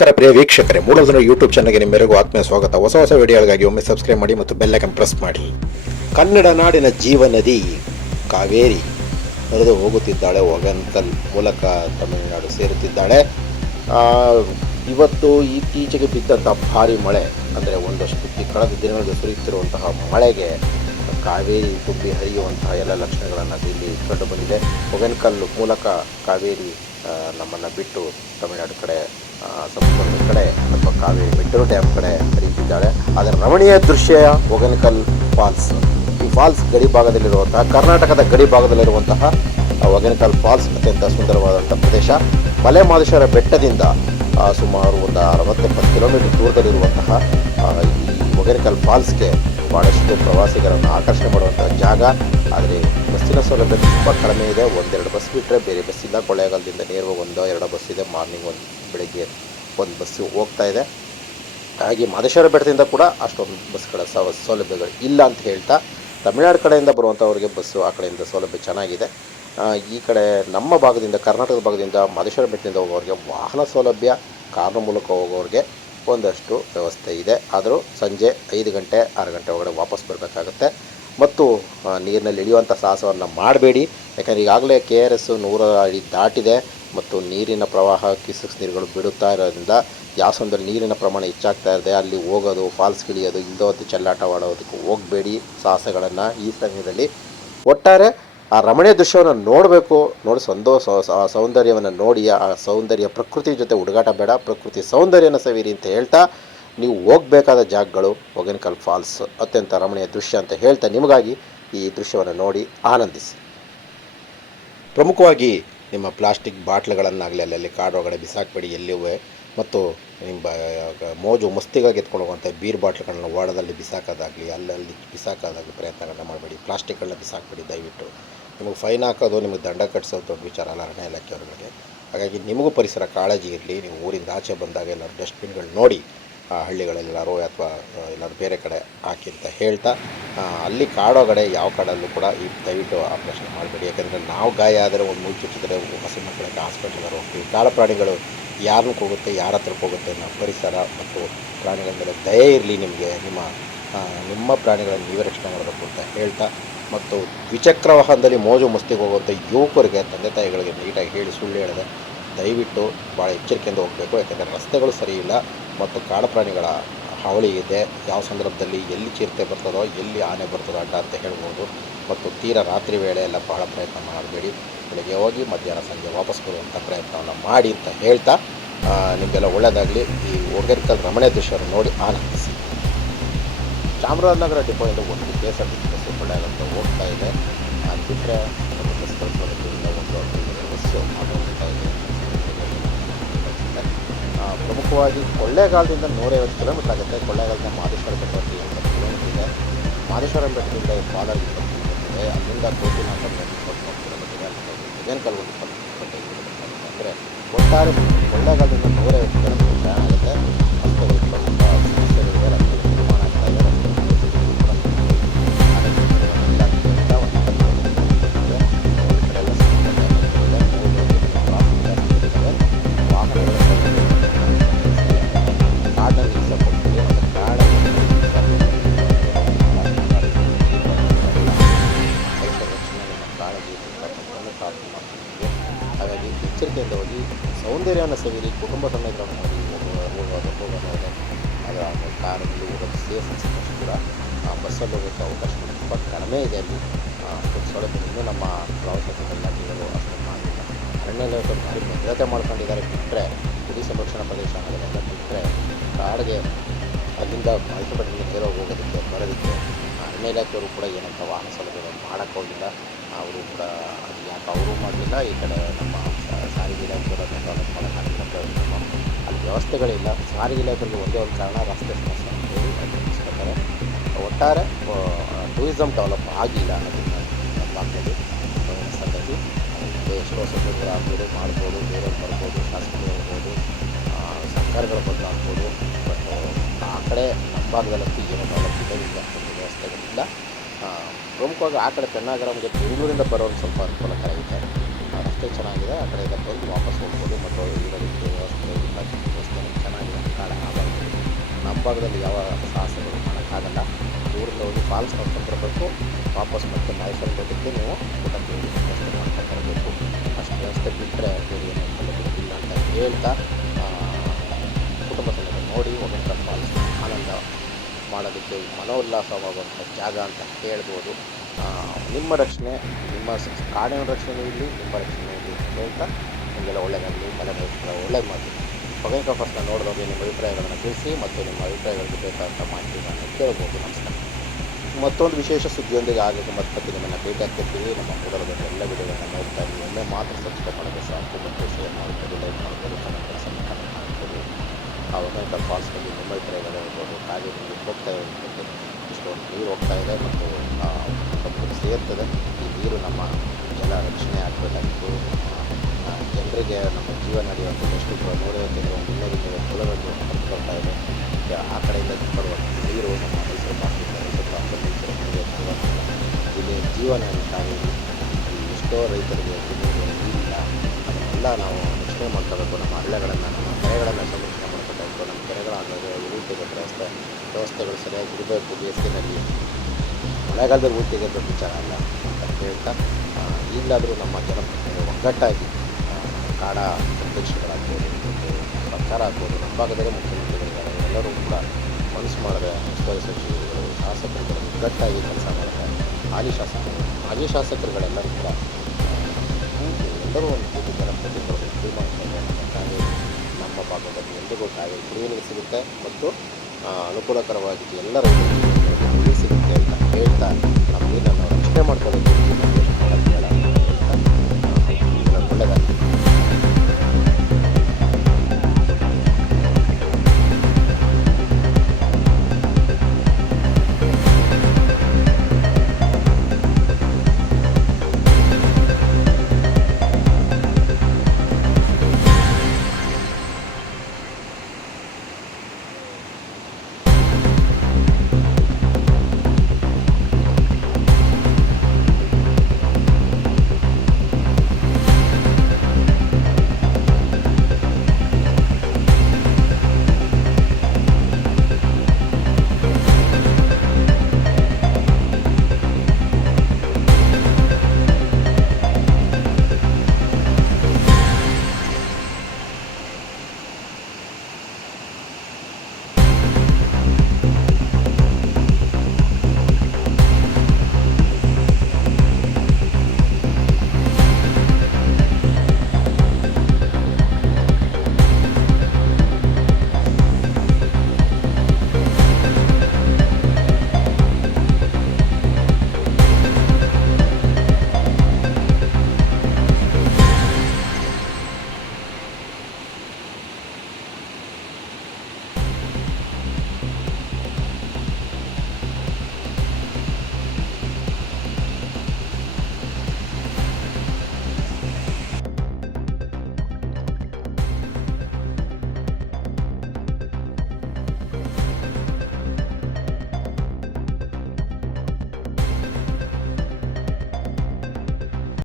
ನಮಸ್ಕಾರ ಪ್ರಿಯ ವೀಕ್ಷಕರೇ ಮೂಡೋದನ್ನು ಯೂಟ್ಯೂಬ್ ಚಾನಲ್ಗೆ ನಿಮ್ಮೆಲ್ಲರಿಗೂ ಆತ್ಮೀಯ ಸ್ವಾಗತ. ಹೊಸ ಹೊಸ ವಿಡಿಯೋಗಳಿಗಾಗಿ ಒಮ್ಮೆ ಸಬ್ಸ್ಕ್ರೈಬ್ ಮಾಡಿ ಮತ್ತು ಬೆಲ್ಲೈಕನ್ ಪ್ರೆಸ್ ಮಾಡಿ. ಕನ್ನಡ ನಾಡಿನ ಜೀವ ನದಿ, ಕಾವೇರಿ ಹರಿದು ಹೋಗುತ್ತಿದ್ದಾಳೆ ಒಗಂತಲ್ ಮೂಲಕ ತಮಿಳುನಾಡು ಸೇರುತ್ತಿದ್ದಾಳೆ. ಇವತ್ತು ಇತ್ತೀಚೆಗೆ ಬಿದ್ದಂಥ ಭಾರಿ ಮಳೆ, ಅಂದರೆ ಒಂದಷ್ಟು ಕಳೆದ ದಿನಗಳಲ್ಲಿ ಸುರಿಯುತ್ತಿರುವಂತಹ ಮಳೆಗೆ ಕಾವೇರಿ ತುಂಬಿ ಹರಿಯುವಂತಹ ಎಲ್ಲ ಲಕ್ಷಣಗಳನ್ನು ಇಲ್ಲಿ ಕಂಡುಬಂದಿದೆ ಬಂದಿದೆ. ಒಗನ್ಕಲ್ ಮೂಲಕ ಕಾವೇರಿ ನಮ್ಮನ್ನು ಬಿಟ್ಟು ತಮಿಳುನಾಡು ಕಡೆ ಸಮುದ್ರದ ಕಡೆ ಅಥವಾ ಕಾವೇರಿ ಮೆಟ್ಟೂರು ಡ್ಯಾಮ್ ಕಡೆ ಹರಿಯುತ್ತಿದ್ದಾಳೆ. ಅದರ ರಮಣೀಯ ದೃಶ್ಯ ಒಗನಕಲ್ ಫಾಲ್ಸ್. ಈ ಫಾಲ್ಸ್ ಗಡಿ ಭಾಗದಲ್ಲಿರುವಂತಹ, ಕರ್ನಾಟಕದ ಗಡಿ ಭಾಗದಲ್ಲಿರುವಂತಹ ಒಗನಕಲ್ ಫಾಲ್ಸ್ ಅತ್ಯಂತ ಸುಂದರವಾದಂಥ ಪ್ರದೇಶ. ಮಲೆ ಮಹದೇಶ್ವರ ಬೆಟ್ಟದಿಂದ ಸುಮಾರು ಒಂದು ಅರವತ್ತೆಪ್ಪತ್ತು ಕಿಲೋಮೀಟರ್ ದೂರದಲ್ಲಿರುವಂತಹ ಈ ಒಗನಕಲ್ ಫಾಲ್ಸ್ಗೆ ಭಾಳಷ್ಟು ಪ್ರವಾಸಿಗರನ್ನು ಆಕರ್ಷಣೆ ಮಾಡುವಂಥ ಜಾಗ. ಆದರೆ ಬಸ್ಸಿನ ಸೌಲಭ್ಯ ತುಂಬ ಕಡಿಮೆ ಇದೆ. ಒಂದೆರಡು ಬಸ್ ಬಿಟ್ಟರೆ ಬೇರೆ ಬಸ್ ಇಲ್ಲ. ಕೊಳ್ಳೇಗಾಲದಿಂದ ನೇರವಾಗಿ ಒಂದೋ, ಎರಡು ಬಸ್ ಇದೆ. ಮಾರ್ನಿಂಗ್ ಒಂದು ಬೆಳಗ್ಗೆ ಒಂದು ಬಸ್ಸು ಹೋಗ್ತಾ ಇದೆ. ಹಾಗೆ ಮಾದೇಶ್ವರ ಬೆಟ್ಟದಿಂದ ಕೂಡ ಅಷ್ಟೊಂದು ಬಸ್ಗಳ ಸೌಲಭ್ಯಗಳು ಇಲ್ಲ ಅಂತ ಹೇಳ್ತಾ ತಮಿಳ್ನಾಡು ಕಡೆಯಿಂದ ಬರುವಂಥವ್ರಿಗೆ ಬಸ್ಸು ಆ ಕಡೆಯಿಂದ ಸೌಲಭ್ಯ ಚೆನ್ನಾಗಿದೆ. ಈ ಕಡೆ ನಮ್ಮ ಭಾಗದಿಂದ, ಕರ್ನಾಟಕದ ಭಾಗದಿಂದ ಮಾದೇಶ್ವರ ಬೆಟ್ಟದಿಂದ ಹೋಗೋರಿಗೆ ವಾಹನ ಸೌಲಭ್ಯ ಕಾರ್ನ ಮೂಲಕ ಹೋಗೋರಿಗೆ ಒಂದಷ್ಟು ವ್ಯವಸ್ಥೆ ಇದೆ. ಆದರೂ ಸಂಜೆ ಐದು ಗಂಟೆ, ಆರು ಗಂಟೆ ಒಳಗಡೆ ವಾಪಸ್ ಬರಬೇಕಾಗುತ್ತೆ. ಮತ್ತು ನೀರಿನಲ್ಲಿ ಇಳಿಯುವಂಥ ಸಾಹಸವನ್ನು ಮಾಡಬೇಡಿ. ಯಾಕಂದರೆ ಈಗಾಗಲೇ ಕೆ ಆರ್ ಎಸ್ ನೂರ ಅಡಿ ದಾಟಿದೆ. ಮತ್ತು ನೀರಿನ ಪ್ರವಾಹ, ಕಿಸಕ್ಸ್ ನೀರುಗಳು ಬಿಡುತ್ತಾ ಇರೋದ್ರಿಂದ ಯಾವ ಸಮಯದಲ್ಲಿ ನೀರಿನ ಪ್ರಮಾಣ ಹೆಚ್ಚಾಗ್ತಾ ಇದೆ ಅಲ್ಲಿ ಹೋಗೋದು ಫಾಲ್ಸ್ ಇಳಿಯೋದು ಇಲ್ಲದವತ್ತು ಚೆಲ್ಲಾಟವಾಡೋದಕ್ಕೆ ಹೋಗಬೇಡಿ. ಸಾಹಸಗಳನ್ನು ಈ ಸಮಯದಲ್ಲಿ ಒಟ್ಟಾರೆ ಆ ರಮಣೀಯ ದೃಶ್ಯವನ್ನು ನೋಡಬೇಕು, ನೋಡಿ ಆ ಸೌಂದರ್ಯವನ್ನು ನೋಡಿ, ಆ ಸೌಂದರ್ಯ ಪ್ರಕೃತಿ ಜೊತೆ ಹುಡುಗಾಟ ಬೇಡ, ಪ್ರಕೃತಿ ಸೌಂದರ್ಯನ ಸವಿರಿ ಅಂತ ಹೇಳ್ತಾ ನೀವು ಹೋಗಬೇಕಾದ ಜಾಗಗಳು ಒಗೇನಕಲ್ ಫಾಲ್ಸ್ ಅತ್ಯಂತ ರಮಣೀಯ ದೃಶ್ಯ ಅಂತ ಹೇಳ್ತಾ ನಿಮಗಾಗಿ ಈ ದೃಶ್ಯವನ್ನು ನೋಡಿ ಆನಂದಿಸಿ. ಪ್ರಮುಖವಾಗಿ ನಿಮ್ಮ ಪ್ಲಾಸ್ಟಿಕ್ ಬಾಟ್ಲುಗಳನ್ನಾಗಲಿ, ಅಲ್ಲಲ್ಲಿ ಕಾಡೊಳಗಡೆ ಬಿಸಾಕಬೇಡಿ, ಎಲ್ಲಿವೆ, ಮತ್ತು ನಿಮ್ಮ ಮೋಜು ಮಸ್ತಿಗಾಗಿ ಎತ್ಕೊಂಡು ಹೋಗುವಂಥ ಬೀರ್ ಬಾಟ್ಲ್ಗಳನ್ನ ಓಡದಲ್ಲಿ ಬಿಸಾಕೋದಾಗಲಿ, ಅಲ್ಲಲ್ಲಿ ಬಿಸಾಕೋದಾಗಲಿ ಪ್ರಯತ್ನಗಳನ್ನ ಮಾಡಬೇಡಿ, ಪ್ಲಾಸ್ಟಿಕ್ಗಳನ್ನ ಬಿಸಾಕಬೇಡಿ ದಯವಿಟ್ಟು. ನಿಮಗೆ ಫೈನ್ ಹಾಕೋದು, ನಿಮಗೆ ದಂಡ ಕಟ್ಟಿಸೋದು ದೊಡ್ಡ ವಿಚಾರ ಅಲ್ಲ ಅರಣ್ಯ ಇಲಾಖೆಯವರಿಗೆ ಹಾಗಾಗಿ ನಿಮಗೂ ಪರಿಸರ ಕಾಳಜಿ ಇರಲಿ, ನೀವು ಊರಿಂದ ಆಚೆ ಬಂದಾಗ ಎಲ್ಲರೂ ಡಸ್ಟ್ಬಿನ್ಗಳು ನೋಡಿ, ಆ ಹಳ್ಳಿಗಳಲ್ಲೆಲ್ಲರೂ ಅಥವಾ ಎಲ್ಲರೂ ಬೇರೆ ಕಡೆ ಹಾಕಿ ಅಂತ ಹೇಳ್ತಾ ಅಲ್ಲಿ ಕಾಡೋಗಡೆ ಯಾವ ಕಾಡಲ್ಲೂ ಕೂಡ ಈ ದಯವಿಟ್ಟು ಆಪರೇಷನ್ ಮಾಡಬೇಡಿ. ಯಾಕಂದರೆ ನಾವು ಗಾಯ ಆದರೆ ಒಂದು ಮುಚ್ಚು ಹಸಿ ಮಕ್ಕಳಿಗೆ ಹಾಸ್ಪಿಟ್ಲಿಗೆ ಹೋಗ್ತೀವಿ. ಕಾಡು ಪ್ರಾಣಿಗಳು ಯಾರನ್ನು ಹೋಗುತ್ತೆ ಯಾರ ಹತ್ರಕ್ಕೆ ಹೋಗುತ್ತೆ ನಮ್ಮ ಪರಿಸರ ಮತ್ತು ಪ್ರಾಣಿಗಳ ಮೇಲೆ ದಯೆ ಇರಲಿ ನಿಮಗೆ, ನಿಮ್ಮ ನಿಮ್ಮ ಪ್ರಾಣಿಗಳನ್ನು ನೀವೇ ರಕ್ಷಣೆ ಮಾಡಬೇಕು ಅಂತ ಹೇಳ್ತಾ ಮತ್ತು ದ್ವಿಚಕ್ರ ವಾಹನದಲ್ಲಿ ಮೋಜು ಮಸ್ತಿಗೆ ಹೋಗುವಂಥ ಯುವಕರಿಗೆ, ತಂದೆ ತಾಯಿಗಳಿಗೆ ನೀಟಾಗಿ ಹೇಳಿ ಸುಳ್ಳು ಹೇಳಿದೆ ದಯವಿಟ್ಟು ಭಾಳ ಎಚ್ಚರಿಕೆಯಿಂದ ಹೋಗಬೇಕು. ಯಾಕೆಂದರೆ ರಸ್ತೆಗಳು ಸರಿ ಇಲ್ಲ ಮತ್ತು ಕಾಡು ಪ್ರಾಣಿಗಳ ಹಾವಳಿ ಇದೆ. ಯಾವ ಸಂದರ್ಭದಲ್ಲಿ ಎಲ್ಲಿ ಚಿರತೆ ಬರ್ತದೋ, ಎಲ್ಲಿ ಆನೆ ಬರ್ತದೋ ಅಡ್ಡ ಅಂತ ಹೇಳ್ಬೋದು. ಮತ್ತು ತೀರಾ ರಾತ್ರಿ ವೇಳೆ ಎಲ್ಲ ಬಹಳ ಪ್ರಯತ್ನ ಮಾಡಬೇಡಿ. ಬೆಳಗ್ಗೆ ಹೋಗಿ ಮಧ್ಯಾಹ್ನ ಸಂಜೆ ವಾಪಸ್ ಬರುವಂಥ ಪ್ರಯತ್ನವನ್ನು ಮಾಡಿ ಅಂತ ಹೇಳ್ತಾ ನಿಮಗೆಲ್ಲ ಒಳ್ಳೆಯದಾಗಲಿ ಈ ಒಗೇರ್ಕಲ್ ರಮಣೇ ದೃಶ್ಯವನ್ನು ನೋಡಿ ಆನಂದಿಸಿ. ಚಾಮರಾಜನಗರ ಡಿಪೋಯಿಂದ ಒಂದು ಕೆ ಕೊಳ್ಳೇಗಾಲಕ್ಕೆ ಹೋಗ್ತಾ ಇದೆ. ಅದು ಬಿಟ್ಟರೆ ಒಂದು ಬಸ್ ಒಂದು ಬಸ್ಸು ಹೋಗ್ತಾ ಇದೆ. ಪ್ರಮುಖವಾಗಿ ಕೊಳ್ಳೇಗಾಲದಿಂದ ನೂರೈವತ್ತು ಕಿಲೋಮೀಟರ್ ಆಗುತ್ತೆ. ಕೊಳ್ಳೇಗಾಲದಿಂದ ಮಾದೇಶ್ವರ ಬೆಟ್ಟಕ್ಕೆ ಎಂಬತ್ತು ಕಿಲೋಮೀಟರ್ ಇದೆ. ಮಾದೇಶ್ವರ ಬೆಟ್ಟದಿಂದ ಪಾಲರ್ ಇಪ್ಪತ್ತು ಕಿಲೋಮೀಟರ್ ಇದೆ. ಅಲ್ಲಿಂದ ಗೋಪಿನಾಥ ಇಪ್ಪತ್ತ್ಮೂರು ಕಿಲೋಮೀಟರ್ ಅಲ್ಲಿಂದ ಜೇನ್ಕಲ್ ಒಂದು ಇಪ್ಪತ್ತು ಕಿಲೋಮೀಟರ್ ಅಂದರೆ ಒಟ್ಟಾರೆ ಕೊಳ್ಳೇಗಾಲದಿಂದ ನೂರೈವತ್ತು ಕಿಲೋಮೀಟರ್ ಸವಿರಿ ಕುಟುಂಬ ಸಮೇತ ಮಾಡಿ ಹೋಗುವಾಗ ಹೋಗೋದಾದರೆ ಅದು ಕಾರಲ್ಲಿ ಹೋಗೋದು ಸೇಫ್ ಅನ್ಸಿದಷ್ಟು ಕೂಡ. ಆ, ಬಸ್ಸಲ್ಲಿ ಹೋಗೋಕ್ಕೆ ಅವಕಾಶ ತುಂಬ ಕಡಿಮೆ ಇದೆ ಅಲ್ಲಿ. ಆ, ಅಷ್ಟೊಂದು ಸೌಲಭ್ಯ ಇನ್ನೂ ನಮ್ಮ ಪ್ರವಾಸೋದ್ಯಮ ಇಲಾಖೆಗಳು ಅಷ್ಟೊಂದು ಮಾಡಿಲ್ಲ ಅರಣ್ಯ ಇಲಾಖೆ ಭಾರಿ ಭದ್ರತೆ ಮಾಡ್ಕೊಂಡಿದ್ದಾರೆ ಬಿಟ್ಟರೆ ಗುಡಿ ಸಂರಕ್ಷಣಾ ಪ್ರದೇಶ ಅನ್ನೋದನ್ನೆಲ್ಲ ಬಿಟ್ಟರೆ ಕಾಡಿಗೆ ಅಲ್ಲಿಂದ ಮಾಹಿತಿ ಸೇರೋಗಿ ಹೋಗೋದಕ್ಕೆ ಬರೋದಕ್ಕೆ ಇಲಾಖೆಯವರು ಕೂಡ ಏನಂತ ವಾಹನ ಸೌಲಭ್ಯಗಳನ್ನು ಮಾಡೋಕ್ಕೋಗಿಲ್ಲ ಅವರು ಕೂಡ ಅದು ಯಾಕೆ ಅವರು ಮಾಡಲಿಲ್ಲ, ಈ ಕಡೆ ನಮ್ಮ ಸಾರಿಗೆ ಇಲಾಖೆಯವರು ಅದನ್ನು ಡೆವಲಪ್ ಮಾಡೋಕ್ಕಾಗಿಲ್ಲ ಅಲ್ಲಿ ವ್ಯವಸ್ಥೆಗಳಿಲ್ಲ. ಸಾರಿಗೆ ಇಲಾಖೆಗೆ ಒಂದೇ ಒಂದು ಕಾರಣ, ರಸ್ತೆ ಸಮಸ್ಯೆ ಅಂತೇಳಿ ಒಟ್ಟಾರೆ ಟೂರಿಸಮ್ ಡೆವಲಪ್ ಆಗಿಲ್ಲ ಅನ್ನೋದನ್ನು ಭಾಗದಲ್ಲಿ ಸಂಗತಿ ಎಷ್ಟೋ ಸೌಲಭ್ಯಗಳು ಆಗ್ಬೋದು, ಮಾಡ್ಬೋದು ಬೇರೆ ಬರ್ಬೋದು, ಶಾಸಕರು ಇರ್ಬೋದು ಸರ್ಕಾರಗಳ ಬದಲಾಗ್ಬೋದು, ಬಟ್ ಆ ಕಡೆ ನಮ್ಮ ಭಾಗದಲ್ಲಂತೂ ಏನೋ ಡೆವಲಪ್ ಇಲ್ಲ ಆ, ಪ್ರಮುಖವಾಗಿ ಆ ಕಡೆ ಪೆನ್ನಾಗರಂಗೆ ಬೆಂಗಳೂರಿಂದ ಬರೋರು ಸ್ವಲ್ಪ ಅನುಕೂಲಕರ ಇದೆ. ರಸ್ತೆ ಚೆನ್ನಾಗಿದೆ ಆ ಕಡೆಯಿಂದ ಬಂದು ವಾಪಸ್ ಹೋಗ್ಬೋದು ಮತ್ತು ಇರೋದಕ್ಕೆ ವ್ಯವಸ್ಥೆ ವ್ಯವಸ್ಥೆ ಚೆನ್ನಾಗಿದೆ ಭಾಗದಲ್ಲಿ. ಯಾವ ಸಾಹಸಗಳು ಮಾಡೋಕ್ಕಾಗಲ್ಲ. ದೂರದಿಂದ ಒಂದು ಫಾಲ್ಸ್ ನೋಡ್ಕೊಂಡು ಬರಬೇಕು ವಾಪಸ್ ಮತ್ತೆ ಮೈಸೂರು ಹೋಗೋದಕ್ಕೆ ನೀವು ಊಟಕ್ಕೆ ವ್ಯವಸ್ಥೆ ಮಾಡ್ಕೊಂಡು ಬರಬೇಕು. ಅಷ್ಟು ವ್ಯವಸ್ಥೆ ಬಿಟ್ಟರೆ ಬೇರೆ ಏನು ಅಂತ ಹೇಳ್ತಾ ಕುಟುಂಬ ಸಮೇತ ನೋಡಿ ಆನಂದ ಮಾಡೋದಕ್ಕೆ ಮನೋಲ್ಲಾಸವಾಗುವಂಥ ಜಾಗ ಅಂತ ಹೇಳ್ಬೋದು. ನಿಮ್ಮ ರಕ್ಷಣೆ, ನಿಮ್ಮ ಕಾಡಿನ ರಕ್ಷಣೆ ಇರಲಿ, ನಿಮ್ಮ ರಕ್ಷಣೆ ಇರಲಿ ಅಂತ ಹೇಳ್ತಾ ನಿಮಗೆಲ್ಲ ಒಳ್ಳೆಯದಾಗಲಿ ಮನೆ ಬಯಸ್ತಾರೆ ಮಾತು ಹೊಗೇನಕಲ್ ಫಸ್ಟ್ನ ನೋಡಿದಾಗ ನಿಮ್ಮ ಅಭಿಪ್ರಾಯಗಳನ್ನು ತಿಳಿಸಿ ಮತ್ತು ನಿಮ್ಮ ಅಭಿಪ್ರಾಯಗಳಿಗೆ ಬೇಕಾದಂಥ ಮಾಹಿತಿಗಳನ್ನು ಕೇಳ್ಬೋದು. ನಮಸ್ಕಾರ. ಮತ್ತೊಂದು ವಿಶೇಷ ಸುದ್ದಿಯೊಂದಿಗೆ ಆಗಕ್ಕೆ ಮತ್ತೆ ನಿಮ್ಮನ್ನು ಭೇಟಿ ಆಗ್ತಿರ್ತೀವಿ ನಮ್ಮ ಮೊದಲದ ಎಲ್ಲ ವಿಡಿಯೋಗಳನ್ನು ನೋಡ್ತಾ ಇದ್ದೀವಿ ಒಮ್ಮೆ ಮಾತ್ರ ಸಬ್ಸ್ಕ್ರೈಬ್ ಮಾಡೋದು ಸಾಕು. ಮತ್ತು ಶೇರ್ ಮಾಡ್ಬೋದು ಲೈಕ್ ಮಾಡ್ಬೋದು ಕಮೆಂಟ್ ಮಾಡ್ಬೋದು ಆ ಹೊಗೇನಕಲ್ ಫಾಲ್ಸ್ ಬಗ್ಗೆ ನಿಮ್ಮ ಅಭಿಪ್ರಾಯಗಳು ಹೇಳ್ಬೋದು ಕಾವೇರಿ ನೀರು ಹೋಗ್ತಾ ಇರೋದಕ್ಕೆ ಇಷ್ಟೊಂದು ನೀರು ಹೋಗ್ತಾ ಇದೆ ಮತ್ತು ಸಮುದ್ರ ಸೇರ್ತದೆ. ಈ ನೀರು ನಮ್ಮ ಜಲ ರಕ್ಷಣೆ ಆಗಬೇಕಾಗಿತ್ತು. ಜನರಿಗೆ ನಮ್ಮ ಜೀವನ ನಡೆಯುವಂಥ ಎಷ್ಟು ನೂರೈವತ್ತೈದು ಮುನ್ನೂರೈವತ್ತು ಕುಲಗಳು ಬರ್ತಾ ಇದೆ. ಆ ಕಡೆಯಿಂದ ಬರುವಂಥ ನೀರು ನಮ್ಮ ಮೈಸೂರು ಮೈಸೂರು ಇಲ್ಲಿ ಜೀವನ ಇಲ್ಲಿ. ಎಷ್ಟೋ ರೈತರಿಗೆ ನೀರು ನೀರಿಲ್ಲ. ಅದನ್ನೆಲ್ಲ ನಾವು ರಕ್ಷಣೆ ಮಾಡ್ಕೋಬೇಕು ನಮ್ಮ ಹಳ್ಳೆಗಳನ್ನು ನಮ್ಮ ಕೆರೆಗಳನ್ನು ಮಾಡ್ಕೋಬೇಕು ನಮ್ಮ ಉಳಿ ತೆಗೆದ ವ್ಯವಸ್ಥೆ ವ್ಯವಸ್ಥೆಗಳು ಸರಿಯಾಗಿ ಇರಬೇಕು ಬೇಸಿಗೆನಲ್ಲಿ ಮಳೆಗಾಲದಲ್ಲಿ ಉಳಿ ತೆಗೆಯೋದು ವಿಚಾರ ಅಲ್ಲ ಅಂತ ಹೇಳ್ತಾ ಈಗಲಾದರೂ ನಮ್ಮ ಜನಪ್ರತಿನಿಧಿಗಳು ಒಗ್ಗಟ್ಟಾಗಿ ಕಾಡ ಅಧ್ಯಕ್ಷಗಳಾಗ್ಬೋದು ಸರ್ಕಾರ ಆಗ್ಬೋದು, ನಮ್ಮ ಭಾಗದಲ್ಲಿ ಮುಖ್ಯಮಂತ್ರಿಗಳಿದ್ದಾರೆ ಎಲ್ಲರೂ ಕೂಡ ಮನಸ್ಸು ಮಾಡಿದ್ರೆ ಉಸ್ತುವಾರಿ ಸಚಿವರು, ಶಾಸಕರುಗಳು ಒಗ್ಗಟ್ಟಾಗಿ ಕೆಲಸ ಮಾಡಿದ್ರೆ ಹಾಲಿ ಶಾಸಕರು, ಹಾಲಿ ಶಾಸಕರುಗಳೆಲ್ಲರೂ ಕೂಡ ಎಲ್ಲರೂ ಒಂದು ಜನಪ್ರತಿನಿಧಿಗಳು ತೀರ್ಮಾನಿಸಿದ್ರೆ ನಮ್ಮ ಭಾಗದಲ್ಲಿ ಎಲ್ರಿಗೂ ಕಾವೇರಿ ಕುಡಿಯುವ ಸಿಗುತ್ತೆ ಮತ್ತು ಅನುಕೂಲಕರವಾಗಿ ಎಲ್ಲ ರೈತರಿಗೆ ನೀರು ಸಿಗುತ್ತೆ ಅಂತ ಹೇಳ್ತಾ ನಮ್ಮ ನೀರನ್ನು ರಕ್ಷಣೆ ಮಾಡ್ಕೋಬೇಕು